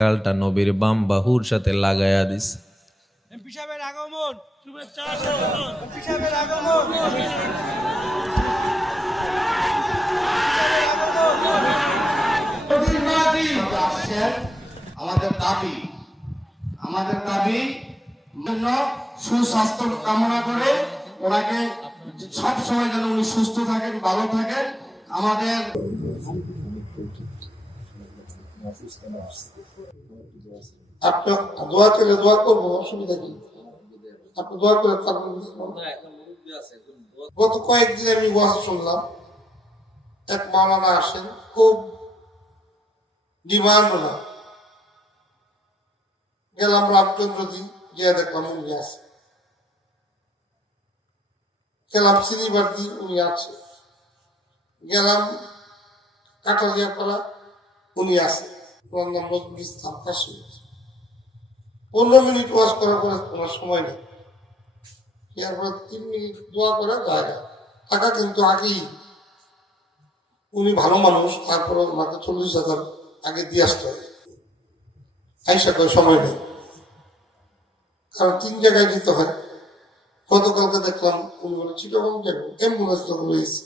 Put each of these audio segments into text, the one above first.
কালটা নবীর বাম বাহুর সাথে লাগায়া দিস। এমপি সাহেবের আগমন, শুভেচ্ছা স্বাগতম। এমপি সাহেবের আগমন, আমাদের দাবি সুস্বাস্থ্য কামনা করে ওনাকে সব সময় যেন উনি সুস্থ থাকেন, ভালো থাকেন। আমাদের আপনি দোয়া করে দোয়া করবো, অসুবিধা কি? আপনি দোয়া করে গত কয়েকদিন আমি ওয়াজ শুনলাম, এক মাওলানা আসেন, খুব ডিমান্ড না, গেলাম রামচন্দ্র দি, গিয়ে দেখলাম উনি আছে। গেলাম সিনিবার্দি, উনি আছে। গেলাম কাটালিয়া পাড়া, উনি আছে। ওনার নাম নজরুল ইসলাম কাশি। 15 মিনিট ওয়াজ করার পরে ওনার সময় নেই, এরপরে 3 মিনিট দোয়া করে যায় টাকা, কিন্তু আগেই উনি ভালো মানুষ, তারপরে ওনাকে 40,000 আগে দিয়ে আসতে হবে। আইসা করে সময় নেই, কারণ 3 জায়গায় দিতে হয়। গতকালকে দেখলাম উনি বলে চিটাগং যাবো, অ্যাম্বুলেন্স তো রয়েছে,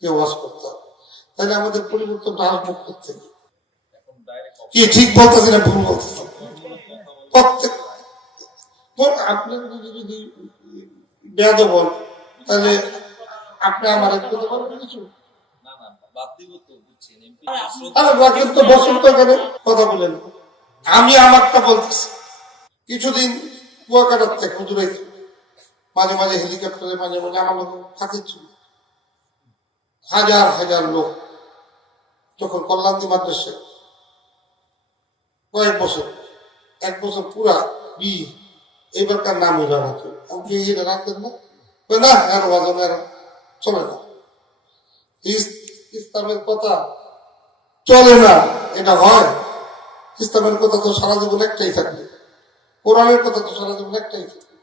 কেউ ওয়াজ করতে হবে। তাহলে আমাদের পরিবর্তনটা আসবো থেকে কি ঠিক বলতেছি না ভুল বলতেছি? প্রত্যেক আপনার যদি বেদ বল, তাহলে আপনি আমার করতে পারবেন কিছু? কথা বলেন, আমি আমারটা বলতেছি। কিছুদিন কুয়াকাটার থেকে দূরে, মাঝে মাঝে হেলিকপ্টারে, মাঝে মাঝে আমার লোক থাকছিল, হাজার হাজার লোক। যখন কল্যাণী মাদ্রাসা কয়েক বছর, 1 বছর পুরা বিয়ে, এবারকার নাম হইল রাখেন, আপনি এটা রাখতেন না? না, এর বাজন এর চলে না, ইসলামের কথা চলে না, এটা হয়? ইসলামের কথা তো সারা জীবন একটাই থাকবে, কোরআনের কথা তো সারা জীবন একটাই থাকবে।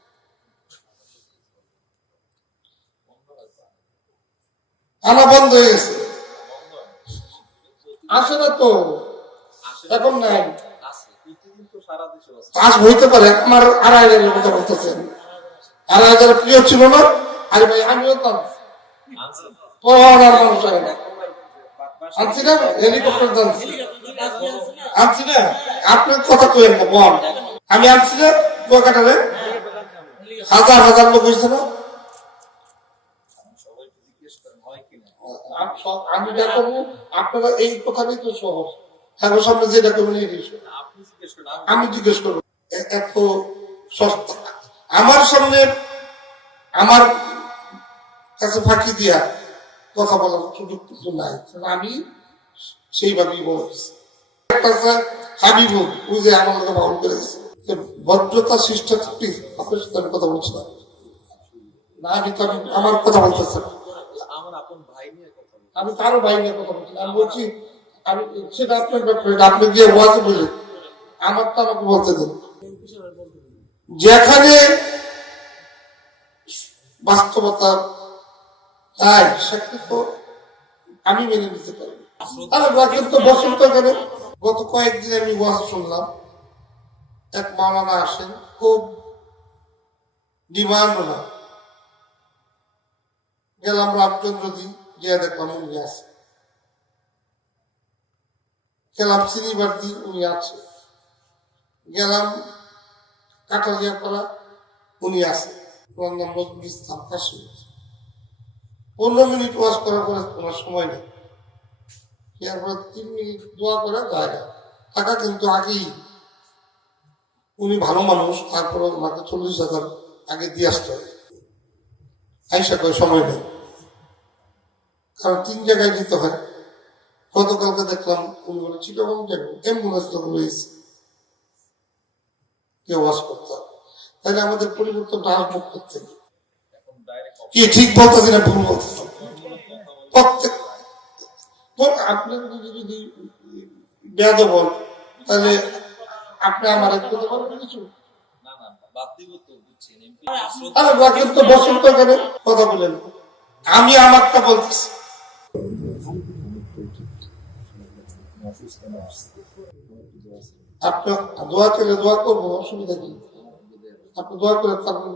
আনা বন্ধ হয়ে গেছে, আসে না তো এখন, নাই আজ হইতে পারে। আমার 2,500 কথা বলতেছেন, 2,500 প্রিয় ছিল না? আরে ভাই, আমিও তো মানুষ আনছি না, হেলিকপ্টার আনছি না, আপনার কথা কইেন না, বল আমি আনছি না কুয়াকাটারে, হাজার হাজার লোক হয়েছে না? আমি যা করবো আপনারা এই কথাটাই তো সহজ, হ্যাঁ সামনে যেটা করবেন আমি জিজ্ঞেস করবো। এত সস্তা আমার সামনে, আমার কাছে ফাঁকি দিয়া কথা বলার সুযোগ কিছু নাই, আমি সেইভাবেই বলছি। হাবিবুল বুঝে আমার লোক বাউল করে গেছে, ভদ্রতা সৃষ্টি আপনার সাথে আমি কথা বলছি না, আমি তো আমার কথা বলতেছি, আমি কারো ভাই নিয়ে কথা বলছি, আমি বলছি আমি সেটা আপনার ব্যাপারে, আপনি গিয়ে ওয়াজে বললেন, আমার তো আমাকে বলতে দেন। যেখানে বাস্তবতা তাই সেখানে তো আমি মেনে নিতে পারি, তো বসন্ত কেন? গত কয়েকদিন আমি ওয়াজ শুনলাম, এক মাওলানা আসেন, খুব ডিমান্ড না, গেলাম রামচন্দ্র দি, গিয়ে দেখলাম উনি আছে। গেলাম সিনিবার্দি, উনি আছে। গেলাম কাটালিয়া পাড়া, উনি আছে। ওনার নাম নজরুল ইসলাম কাশি। 15 মিনিট ওয়াজ করার পরে ওনার সময় নেই, এরপরে 3 মিনিট দোয়া করে যায় টাকা, কিন্তু আগেই উনি ভালো মানুষ, তারপরে ওনাকে 40,000 আগে দিয়ে আসতে হবে। আইসা করে সময় নেই, কারণ 3 জায়গায় দিতে হয়। গতকালকে দেখলাম উনি বলে চিটাগং যাবো, অ্যাম্বুলেন্স তো রয়েছে, কেউ ওয়াজ করতে হবে। তাহলে আমাদের পরিবর্তনটা আসবো থেকে কি ঠিক বলতেছি না ভুল বলতেছি? প্রত্যেক আপনার যদি বেদ বল, তাহলে আপনি আমার করতে পারবেন কিছু? তো বসন্ত কেন? কথা বলেন, আমি আমারটা বলতেছি। আপনি দোয়া করে দোয়া করবো, অসুবিধা কি? আপনি দোয়া করে তারপর